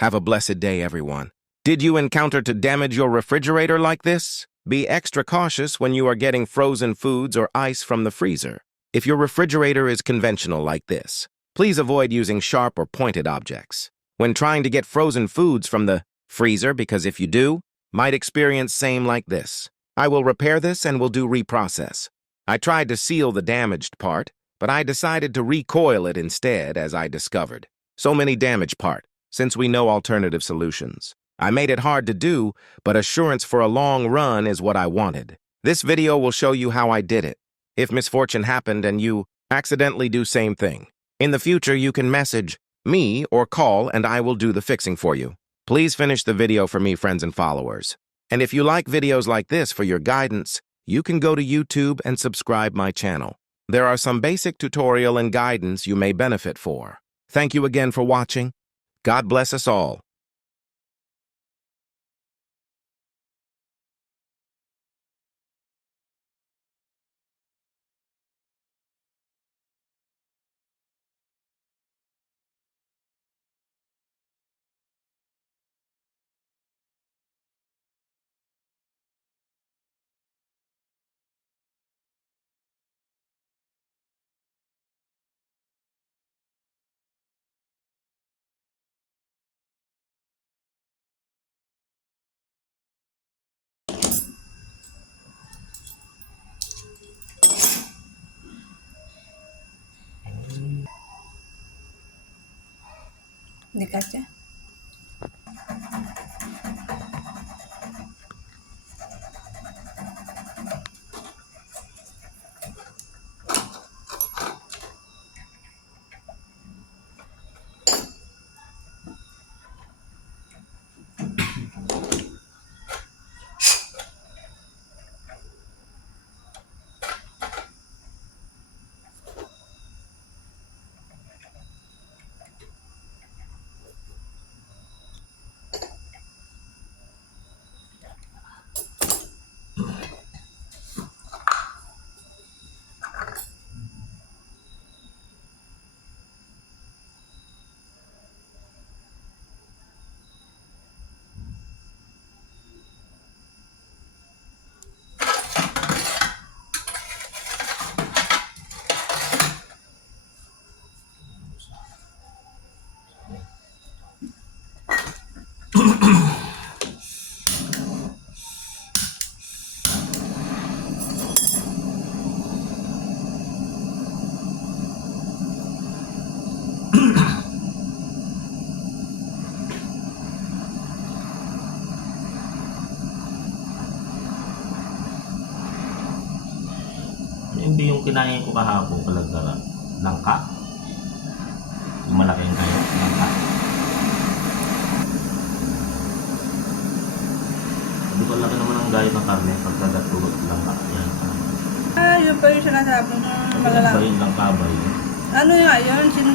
Have a blessed day, everyone. Did you encounter to damage your refrigerator like this? Be extra cautious when you are getting frozen foods or ice from the freezer. If your refrigerator is conventional like this, please avoid using sharp or pointed objects when trying to get frozen foods from the freezer, because if you do, might experience same like this. I will repair this and will do reprocess. I tried to seal the damaged part, but I decided to recoil it instead, as I discovered so many damaged part, since we know alternative solutions. I made it hard to do, but assurance for a long run is what I wanted. This video will show you how I did it. If misfortune happened and you accidentally do same thing, in the future you can message me or call and I will do the fixing for you. Please finish the video for me, friends and followers. And if you like videos like this for your guidance, you can go to YouTube and subscribe my channel. There are some basic tutorial and guidance you may benefit for. Thank you again for watching. God bless us all. Dikaca. Hindi yung kinain ko kahapon kalagara. Langka. Yung malaking kayo. Langka. Hindi ko laki naman ang gayat ng karne pagkagatulog langka. Yan. Yun pa yung sinasabi mo. Malala. Ba yun langka ba yun? Ano nga yun? Sino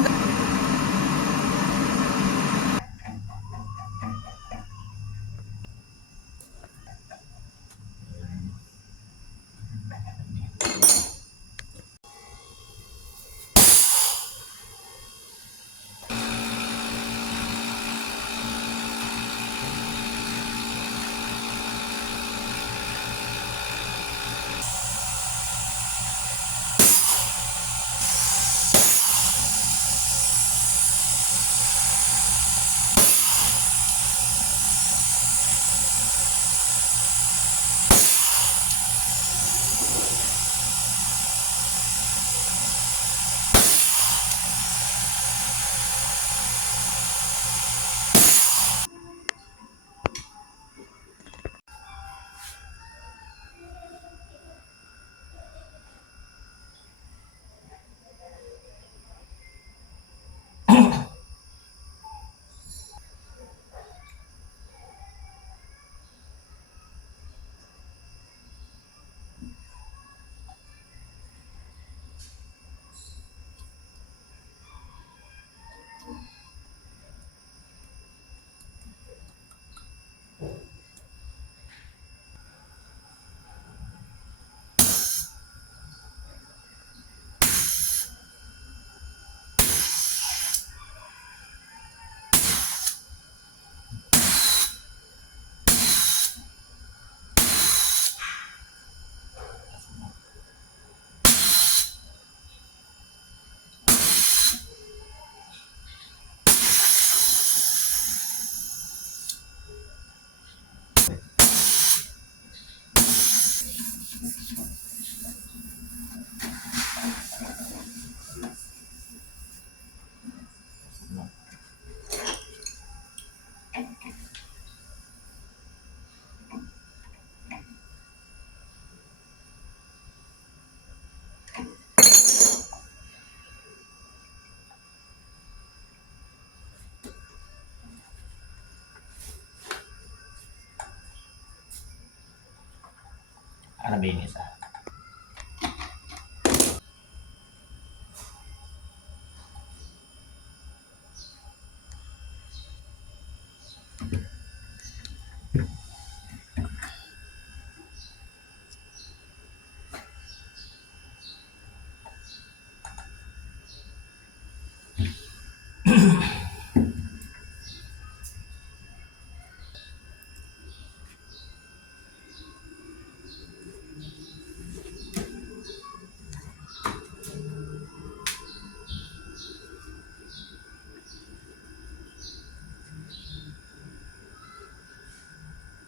Tabi yung isa.